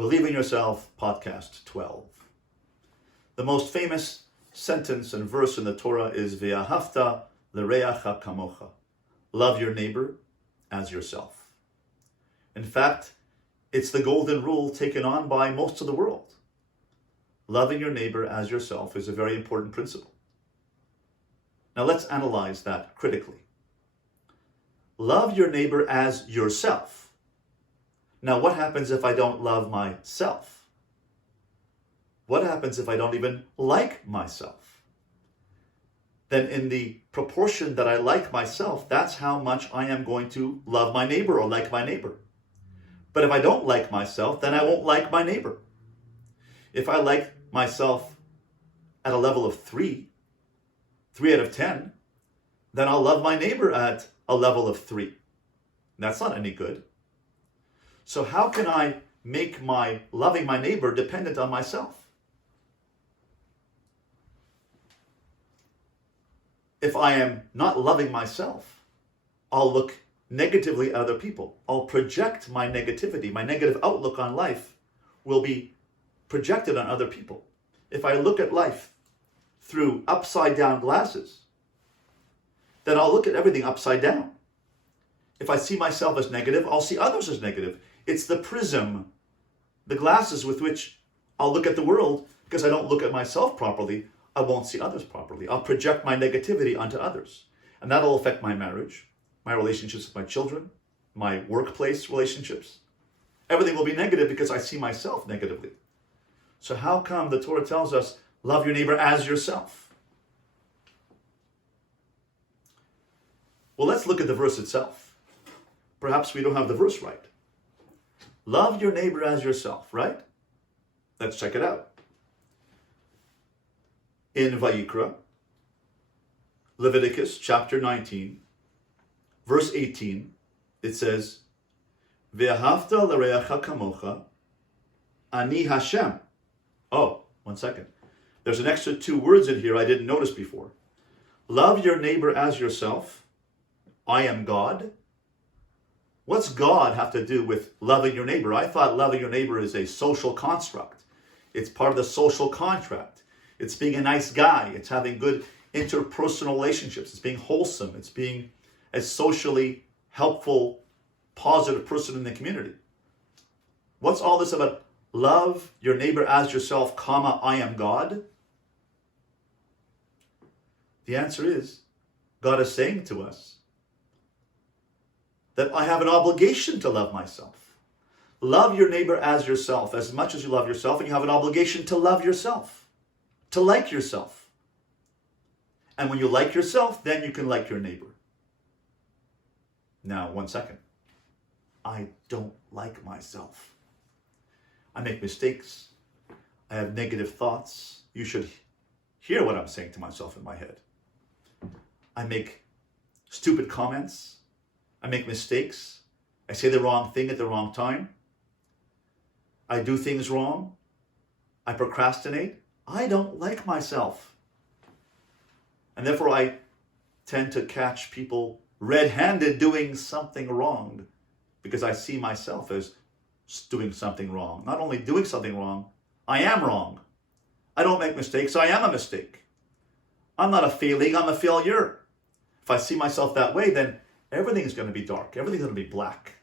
Believe in Yourself, podcast 12. The most famous sentence and verse in the Torah is Ve'ahavta l'reacha kamocha. Love your neighbor as yourself. In fact, it's the golden rule taken on by most of the world. Loving your neighbor as yourself is a very important principle. Now let's analyze that critically. Love your neighbor as yourself. Now, what happens if I don't love myself? What happens if I don't even like myself? Then in the proportion that I like myself, that's how much I am going to love my neighbor or like my neighbor. But if I don't like myself, then I won't like my neighbor. If I like myself at a level of 3 out of 10, then I'll love my neighbor at a level of 3. That's not any good. So how can I make my loving my neighbor dependent on myself? If I am not loving myself, I'll look negatively at other people. I'll project my negativity. My negative outlook on life will be projected on other people. If I look at life through upside down glasses, then I'll look at everything upside down. If I see myself as negative, I'll see others as negative. It's the prism, the glasses with which I'll look at the world. Because I don't look at myself properly, I won't see others properly. I'll project my negativity onto others. And that'll affect my marriage, my relationships with my children, my workplace relationships. Everything will be negative because I see myself negatively. So how come the Torah tells us, love your neighbor as yourself? Well, let's look at the verse itself. Perhaps we don't have the verse right. Love your neighbor as yourself, right? Let's check it out. In Vayikra, Leviticus chapter 19, verse 18, it says, Ve'ahavta l'reacha kamocha, ani Hashem. Oh, 1 second. There's an extra 2 words in here I didn't notice before. Love your neighbor as yourself. I am God. What's God have to do with loving your neighbor? I thought loving your neighbor is a social construct. It's part of the social contract. It's being a nice guy. It's having good interpersonal relationships. It's being wholesome. It's being a socially helpful, positive person in the community. What's all this about? Love your neighbor as yourself, comma, I am God? The answer is, God is saying to us that I have an obligation to love myself. Love your neighbor as yourself, as much as you love yourself, and you have an obligation to love yourself, to like yourself. And when you like yourself, then you can like your neighbor. Now, 1 second. I don't like myself. I make mistakes. I have negative thoughts. You should hear what I'm saying to myself in my head. I make stupid comments. I make mistakes. I say the wrong thing at the wrong time. I do things wrong. I procrastinate. I don't like myself. And therefore I tend to catch people red-handed doing something wrong because I see myself as doing something wrong. Not only doing something wrong, I am wrong. I don't make mistakes, I am a mistake. I'm not a failing, I'm a failure. If I see myself that way, then everything is going to be dark. Everything's going to be black.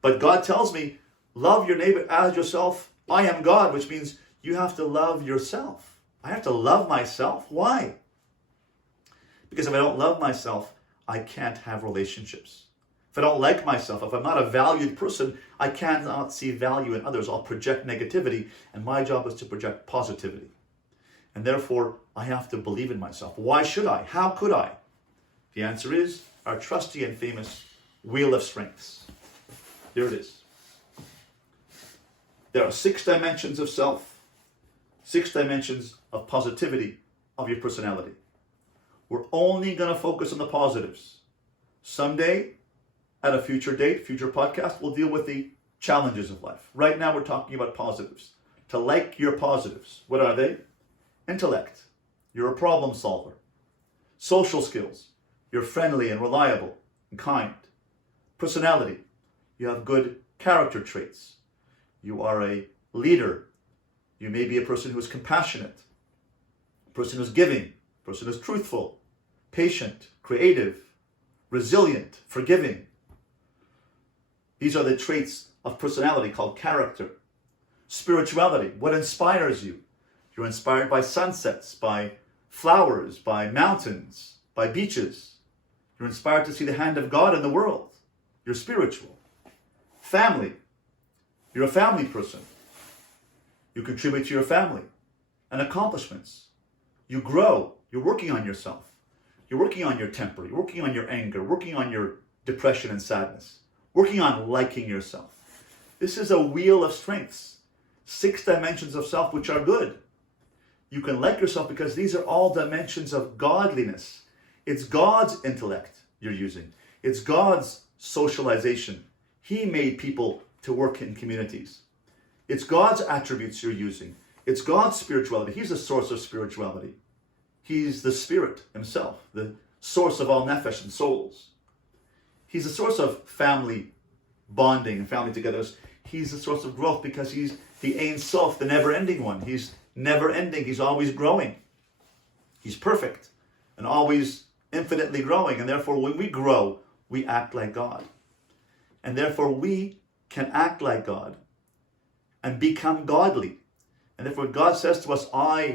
But God tells me, love your neighbor as yourself. I am God, which means you have to love yourself. I have to love myself. Why? Because if I don't love myself, I can't have relationships. If I don't like myself, if I'm not a valued person, I cannot see value in others. I'll project negativity, and my job is to project positivity. And therefore, I have to believe in myself. Why should I? How could I? The answer is our trusty and famous Wheel of Strengths. Here it is. There are 6 dimensions of self, 6 dimensions of positivity of your personality. We're only going to focus on the positives. Someday, at a future date, future podcast, we'll deal with the challenges of life. Right now, we're talking about positives. To like your positives. What are they? Intellect. You're a problem solver. Social skills. You're friendly and reliable and kind. Personality. You have good character traits. You are a leader. You may be a person who is compassionate, a person who's giving, a person who's truthful, patient, creative, resilient, forgiving. These are the traits of personality called character. Spirituality, what inspires you? You're inspired by sunsets, by flowers, by mountains, by beaches. You're inspired to see the hand of God in the world. You're spiritual. Family, you're a family person. You contribute to your family and accomplishments. You grow. You're working on yourself. You're working on your temper. You're working on your anger, working on your depression and sadness, working on liking yourself. This is a wheel of strengths, 6 dimensions of self which are good. You can like yourself because these are all dimensions of godliness. It's God's intellect you're using. It's God's socialization. He made people to work in communities. It's God's attributes you're using. It's God's spirituality. He's the source of spirituality. He's the Spirit himself, the source of all nefesh and souls. He's the source of family bonding and family togetherness. He's the source of growth because he's the Ein Sof, the never-ending one. He's never-ending. He's always growing. He's perfect and always infinitely growing. And therefore, when we grow, we act like God. And therefore, we can act like God and become godly. And therefore, God says to us, Ahavta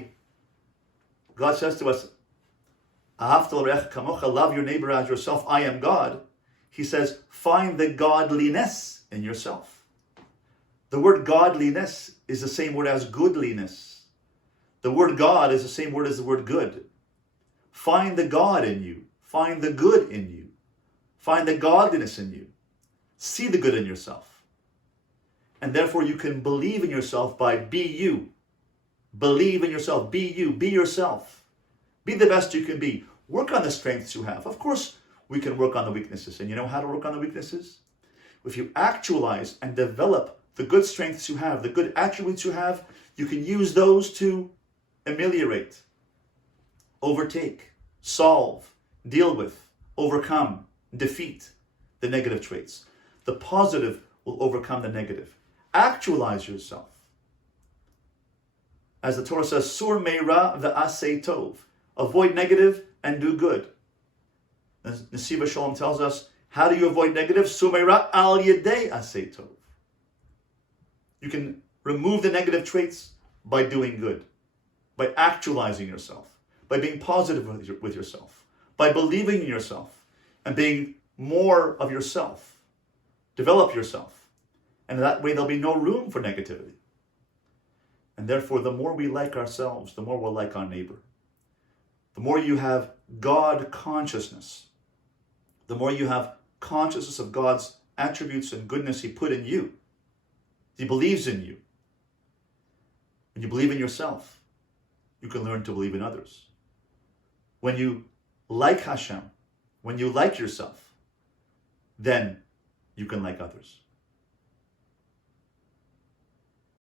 l'reacha kamocha, love your neighbor as yourself, I am God. He says, find the godliness in yourself. The word godliness is the same word as goodliness. The word God is the same word as the word good. Find the God in you. Find the good in you. Find the godliness in you. See the good in yourself. And therefore you can believe in yourself by be you. Believe in yourself. Be you. Be yourself. Be the best you can be. Work on the strengths you have. Of course, we can work on the weaknesses. And you know how to work on the weaknesses? If you actualize and develop the good strengths you have, the good attributes you have, you can use those to ameliorate, overtake, solve, deal with, overcome, defeat the negative traits. The positive will overcome the negative. Actualize yourself. As the Torah says, Sur meira v'asei tov. Avoid negative and do good. As Nesiva Shalom tells us, how do you avoid negative? Sur meira al yedei asei tov. You can remove the negative traits by doing good, by actualizing yourself, by being positive with yourself, by believing in yourself and being more of yourself. Develop yourself. And that way there'll be no room for negativity. And therefore, the more we like ourselves, the more we'll like our neighbor. The more you have God consciousness, the more you have consciousness of God's attributes and goodness He put in you. He believes in you. When you believe in yourself, you can learn to believe in others. When you like Hashem, when you like yourself, then you can like others.